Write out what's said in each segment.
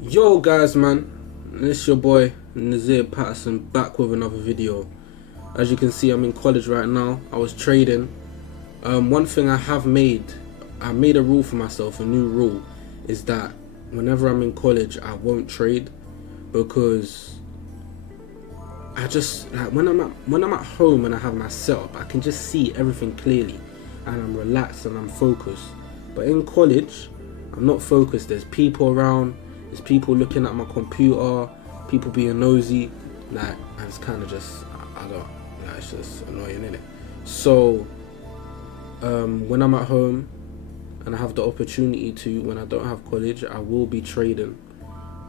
Yo guys, man, it's your boy Nazir Patterson back with another video. As you can see, I'm in college right now. I was trading. One thing I made a rule for myself. A new rule is that whenever I'm in college, I won't trade, because I just like when I'm at home and I have my setup, I can just see everything clearly, and I'm relaxed and I'm focused. But in college, I'm not focused. There's people around. There's people looking at my computer. People being nosy. Like, and it's kind of just I don't. Like, it's just annoying, innit? So when I'm at home and I have the opportunity to, when I don't have college, I will be trading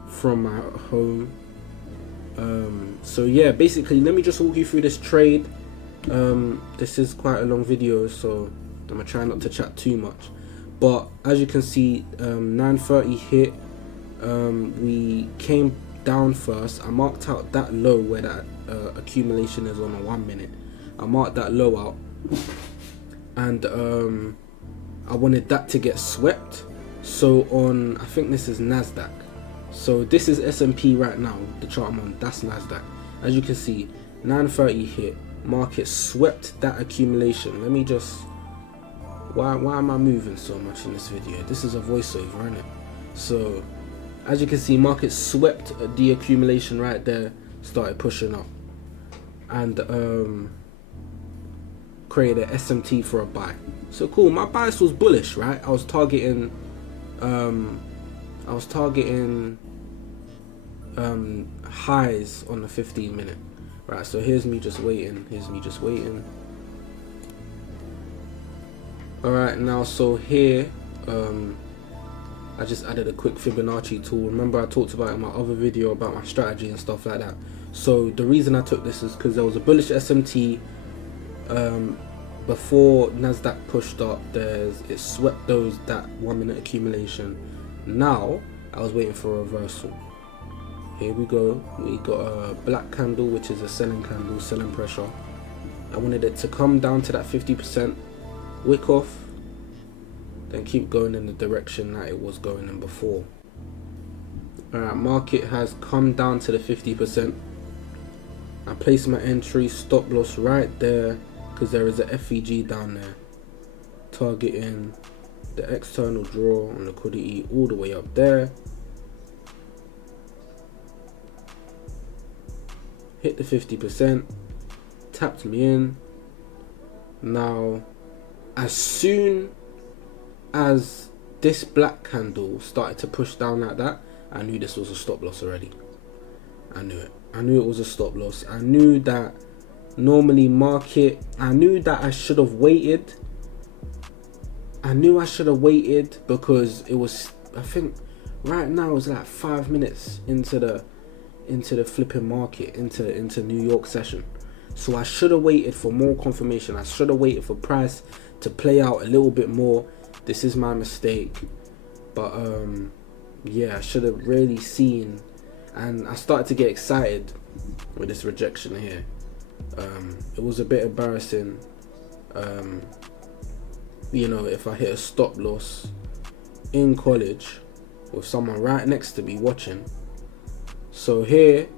from my home. So yeah, basically, let me just walk you through this trade. This is quite a long video, so I'm gonna try not to chat too much. But as you can see, 9:30 hit. We came down first. I marked out that low where that accumulation is on a 1 minute. I marked that low out, and I wanted that to get swept. So on, I think this is Nasdaq. So this is S&P right now, the chart I'm on. That's Nasdaq. As you can see, 9:30 hit. Market swept that accumulation. Let me just. Why am I moving so much in this video? This is a voiceover, isn't it? So as you can see, market swept the accumulation right there, started pushing up, and created an SMT for a buy. So cool. My bias was bullish, right? I was targeting highs on the 15 minute. Right, so here's me just waiting. Alright, now so here I just added a quick Fibonacci tool. Remember, I talked about it in my other video about my strategy and stuff like that. So the reason I took this is because there was a bullish SMT before Nasdaq pushed up. It swept that 1 minute accumulation. Now I was waiting for a reversal. Here we go. We got a black candle, which is a selling candle, selling pressure. I wanted it to come down to that 50%, wick off, then keep going in the direction that it was going in before. Alright, market has come down to the 50%. I placed my entry stop loss right there, because there is a FEG down there targeting the external draw on liquidity all the way up there. Hit the 50%, tapped me in. Now, as soon as this black candle started to push down like that, I knew this was a stop loss already. I knew it. I knew it was a stop loss. I knew that normally market, I knew that I should have waited. Because it was, I think right now it's like 5 minutes into the flipping market, into New York session. So I should have waited for more confirmation. I should have waited for price to play out a little bit more. This is my mistake. But yeah, I should have really seen, and I started to get excited with this rejection here. It was a bit embarrassing, you know, if I hit a stop loss in college with someone right next to me watching. So here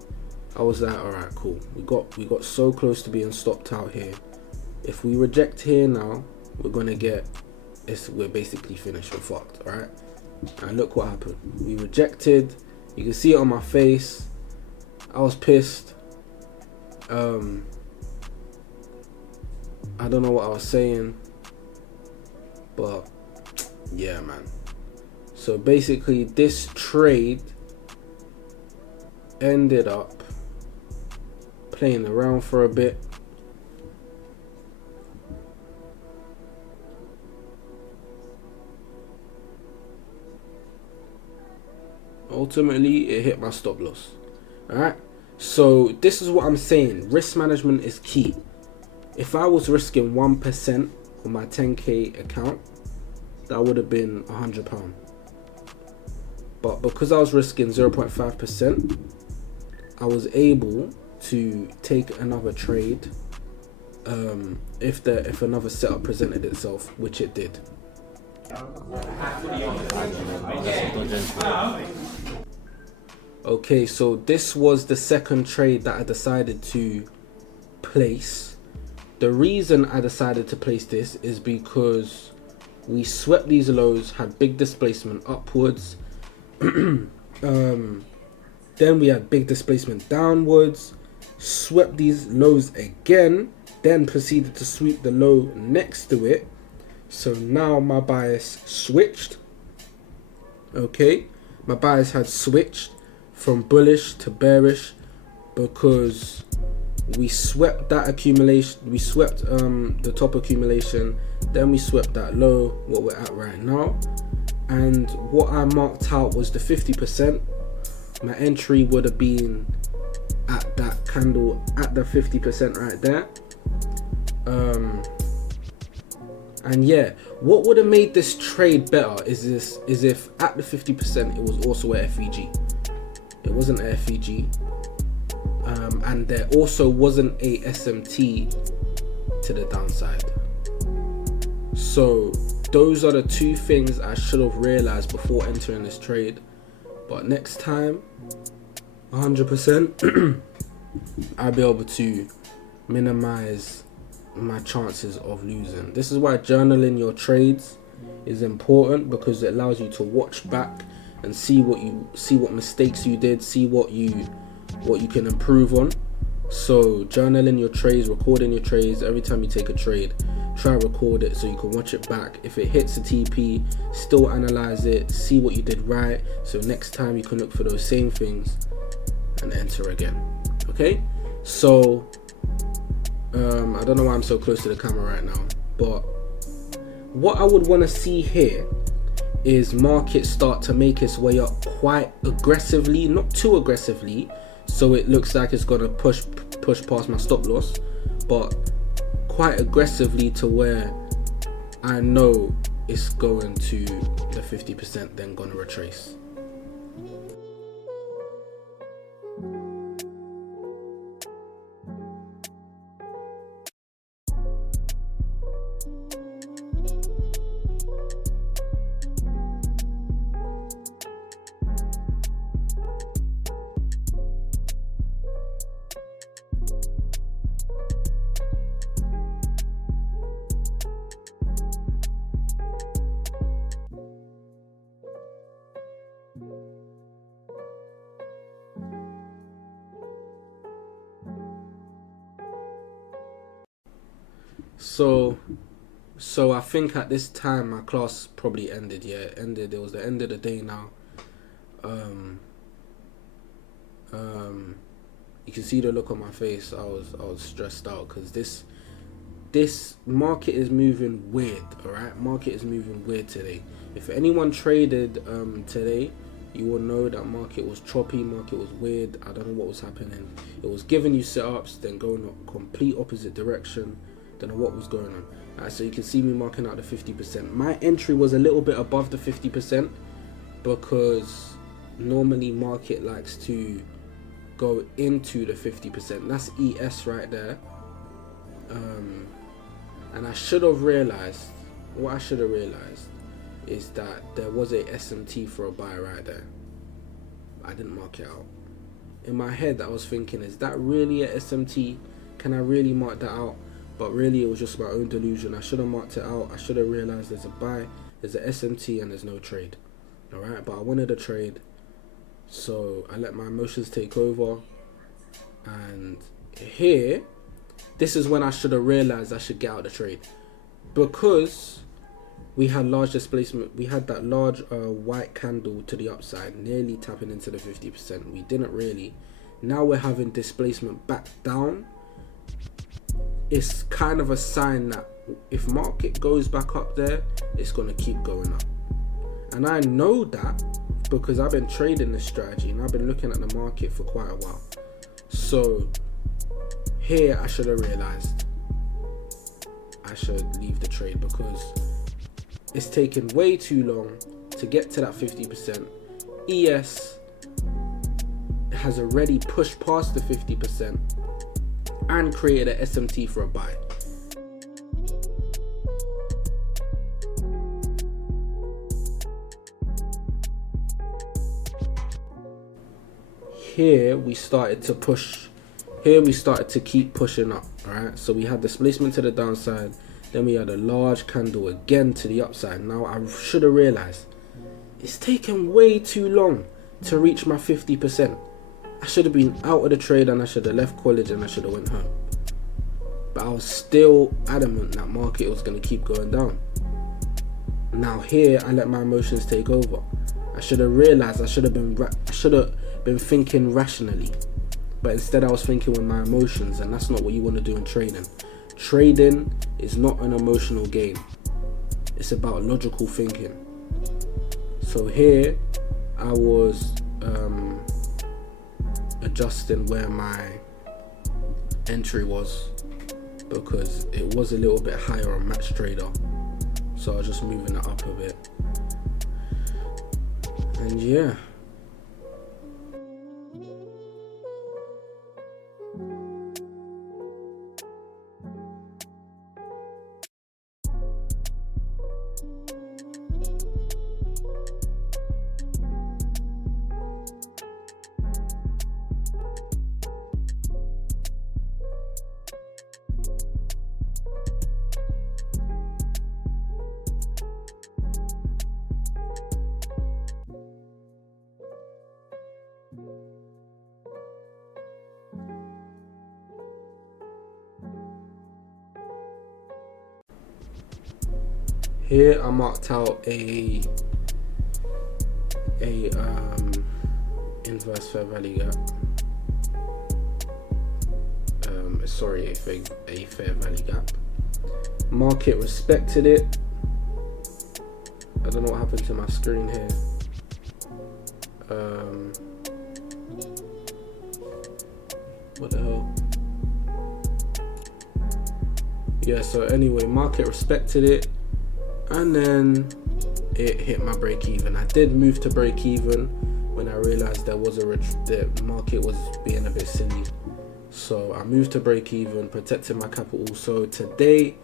I was like, all right, cool. We got so close to being stopped out here. If we reject here now, we're basically finished. We're fucked. All right. And look what happened. We rejected. You can see it on my face. I was pissed. I don't know what I was saying, but yeah, man. So basically, this trade ended up playing around for a bit. Ultimately, it hit my stop loss. Alright, so this is what I'm saying. Risk management is key. If I was risking 1% on my 10k account, that would have been £100. But because I was risking 0.5%, I was able to take another trade if another setup presented itself, which it did. Okay, so this was the second trade that I decided to place. The reason I decided to place this is because we swept these lows, had big displacement upwards. Then we had big displacement downwards, swept these lows again, then proceeded to sweep the low next to it. So now my bias switched. Okay, my bias had switched from bullish to bearish because we swept that accumulation, we swept the top accumulation, then we swept that low, what we're at right now. And what I marked out was the 50%. My entry would have been at that candle at the 50% right there. And yeah, what would have made this trade better is if at the 50% it was also a FEG. It wasn't a FEG, and there also wasn't a SMT to the downside. So those are the two things I should have realized before entering this trade. But next time, 100%, I'll be able to minimize my chances of losing. This is why journaling your trades is important, because it allows you to watch back and see what mistakes you did, see what you can improve on. So journaling your trades, recording your trades, every time you take a trade, try record it so you can watch it back. If it hits a TP, still analyze it, see what you did right, so next time you can look for those same things and enter again. Okay, so I don't know why I'm so close to the camera right now, but what I would want to see here is market start to make its way up quite aggressively, not too aggressively, so it looks like it's gonna push past my stop loss, but quite aggressively to where I know it's going to the 50%, then gonna retrace. So I think at this time my class probably ended. Yeah, it ended. It was the end of the day now. You can see the look on my face. I was stressed out because this market is moving weird. All right, market is moving weird today. If anyone traded today, you will know that market was choppy, market was weird. I don't know what was happening. It was giving you setups, then going a complete opposite direction. Don't know what was going on. So you can see me marking out the 50%. My entry was a little bit above the 50% because normally market likes to go into the 50%. That's ES right there. And I should have realized, what I should have realized is that there was a SMT for a buy right there. I didn't mark it out. In my head I was thinking, is that really a SMT? Can I really mark that out? But really it was just my own delusion. I should have marked it out. I should have realized there's a buy, there's a SMT, and there's no trade. Alright, but I wanted a trade, so I let my emotions take over. And here, this is when I should have realized I should get out of the trade, because we had large displacement. We had that large white candle to the upside, nearly tapping into the 50%. We didn't really. Now we're having displacement back down. It's kind of a sign that if market goes back up there, it's going to keep going up. And I know that because I've been trading this strategy and I've been looking at the market for quite a while. So here I should have realized I should leave the trade, because it's taken way too long to get to that 50%. ES has already pushed past the 50% and created a SMT for a buy. here we started to push. Here we started to keep pushing up, right? So we had displacement to the downside, then we had a large candle again to the upside. Now I should have realized it's taken way too long to reach my 50%. I should have been out of the trade and I should have left college and I should have went home. But I was still adamant that market was going to keep going down. Now here I let my emotions take over. I should have realized I should have been thinking rationally, but instead I was thinking with my emotions, and that's not what you want to do in trading. Trading is not an emotional game. It's about logical thinking. So here I was adjusting where my entry was, because it was a little bit higher on Match Trader, so I was just moving it up a bit. And yeah, here I marked out a inverse fair value gap. Sorry, a fair value gap. Market respected it. I don't know what happened to my screen here. What the hell? Yeah, so anyway, market respected it, and then it hit my break even. I did move to break even when I realized there was the market was being a bit silly. So I moved to break even, protected my capital. So today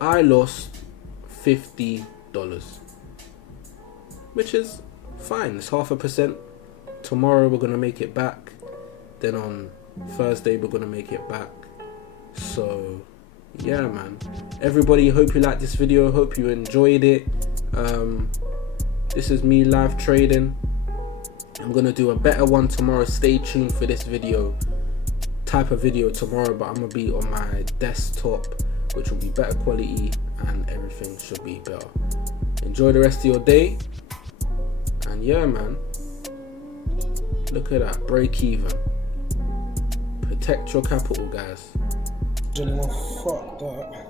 I lost $50, which is fine. It's 0.5%. Tomorrow we're gonna make it back. Then on Thursday we're gonna make it back. So yeah, man. Everybody, hope you liked this video. Hope you enjoyed it. This is me live trading. I'm gonna do a better one tomorrow. Stay tuned for this type of video tomorrow, but I'm gonna be on my desktop, which will be better quality and everything should be better. Enjoy the rest of your day, and yeah, man, look at that, break even. Protect your capital, guys. Anyone fuck that?